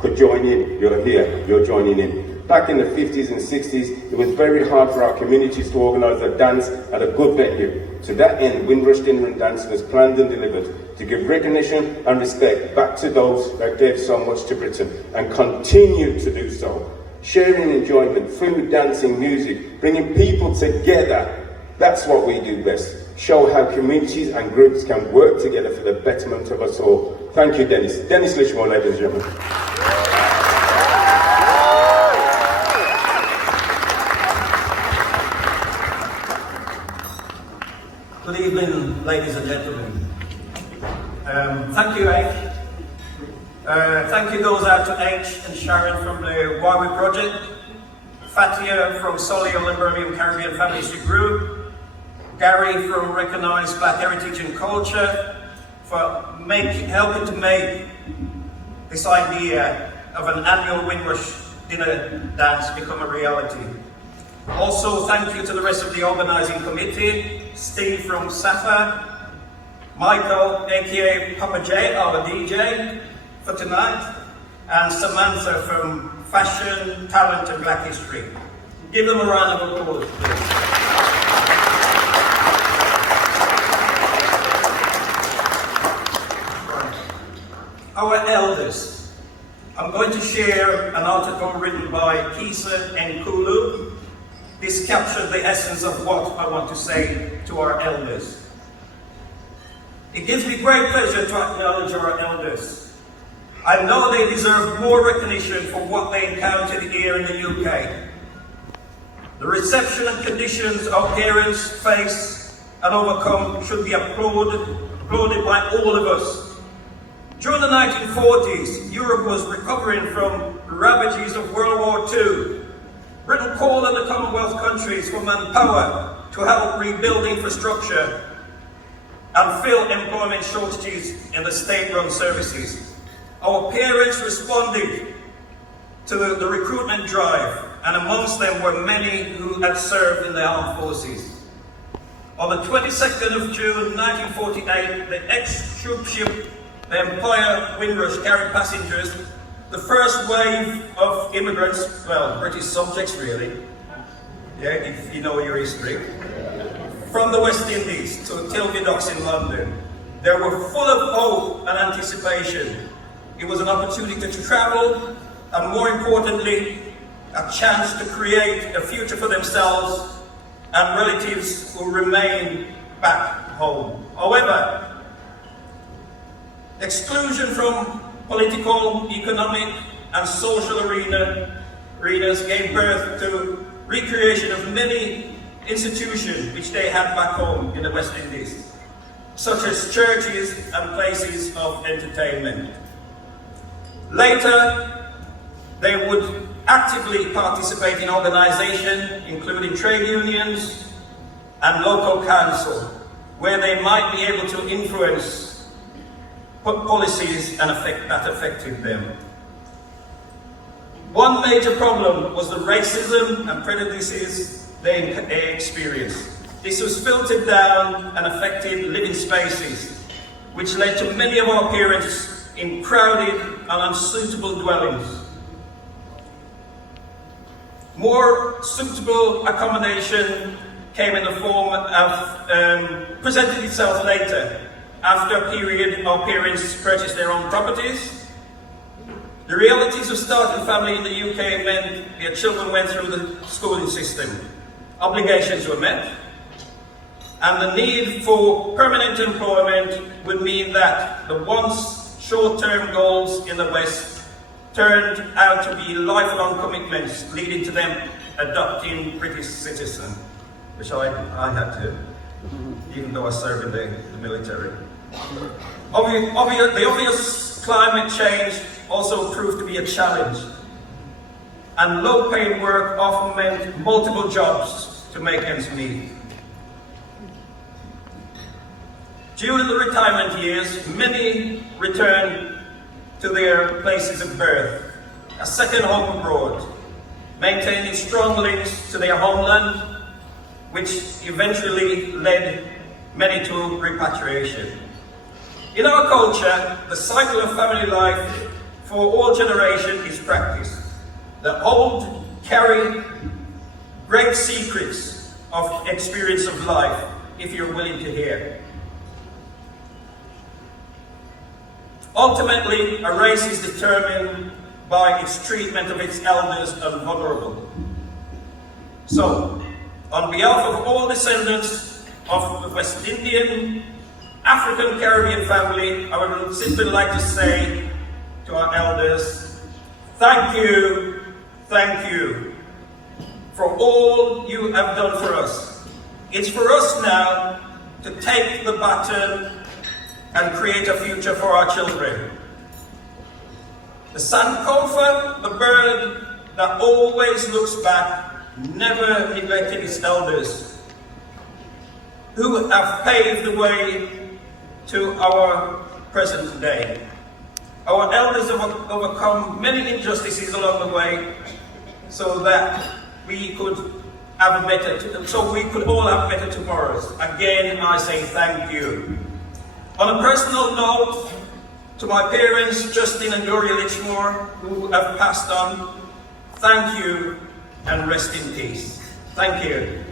could join in. You're here, you're joining in. Back in the 50s and 60s, it was very hard for our communities to organise a dance at a good venue. To that end, Windrush Dinner and Dance was planned and delivered to give recognition and respect back to those that gave so much to Britain and continue to do so. Sharing enjoyment, food, dancing, music, bringing people together, that's what we do best. Show how communities and groups can work together for the betterment of us all. Thank you, Dennis. Dennis Litchmore, ladies and gentlemen. Good evening, ladies and gentlemen. Thank you, Hank. Thank you goes out to H and Sharon from the Warwick Project, Fatia from Solihull and Birmingham Caribbean Family History Group, Gary from Recognised Black Heritage and Culture for helping to make this idea of an annual Windrush Dinner Dance become a reality. Also, thank you to the rest of the organising committee, Steve from SAFA, Michael, aka Papa J, our DJ, for tonight, and Samantha from Fashion, Talent and Black History. Give them a round of applause, please. Our elders. I'm going to share an article written by K Enkulu. This captured the essence of what I want to say to our elders. It gives me great pleasure to acknowledge our elders. I know they deserve more recognition for what they encountered here in the UK. The reception and conditions our parents face and overcome should be applauded by all of us. During the 1940s, Europe was recovering from the ravages of World War II. Britain called on the Commonwealth countries for manpower to help rebuild infrastructure and fill employment shortages in the state-run services. Our parents responded to the recruitment drive, and amongst them were many who had served in the armed forces. On the 22nd of June 1948, the ex-troop ship the Empire Windrush carried passengers, the first wave of immigrants, well, British subjects really, yeah, if you know your history, from the West Indies to Tilbury Docks in London. They were full of hope and anticipation. It was an opportunity to travel, and more importantly, a chance to create a future for themselves and relatives who remain back home. However, exclusion from political, economic, and social arenas gave birth to recreation of many institutions which they had back home in the West Indies, such as churches and places of entertainment. Later, they would actively participate in organizations, including trade unions and local council, where they might be able to influence policies and that affected them. One major problem was the racism and prejudices they experienced. This was filtered down and affected living spaces, which led to many of our parents in crowded and unsuitable dwellings. More suitable accommodation came in the form of, presented itself later. After a period, our parents purchased their own properties. The realities of starting a family in the UK meant their children went through the schooling system. Obligations were met, and the need for permanent employment would mean that the once short-term goals in the West turned out to be lifelong commitments, leading to them adopting British citizen, which I had to, even though I served in the military. The obvious climate change also proved to be a challenge, and low-paid work often meant multiple jobs to make ends meet. During the retirement years, many returned to their places of birth, a second home abroad, maintaining strong links to their homeland, which eventually led many to repatriation. In our culture, the cycle of family life for all generations is practiced. The old carry great secrets of experience of life if you're willing to hear. Ultimately, a race is determined by its treatment of its elders and vulnerable. So, on behalf of all descendants of the West Indian, African Caribbean family, I would simply like to say to our elders, thank you for all you have done for us. It's for us now to take the baton and create a future for our children. The Sankofa, the bird that always looks back, never neglected its elders, who have paved the way to our present day. Our elders have overcome many injustices along the way so that we could have we could all have better tomorrows. Again, I say thank you. On a personal note, to my parents, Justin and Gloria Litchmore, who have passed on, thank you and rest in peace. Thank you.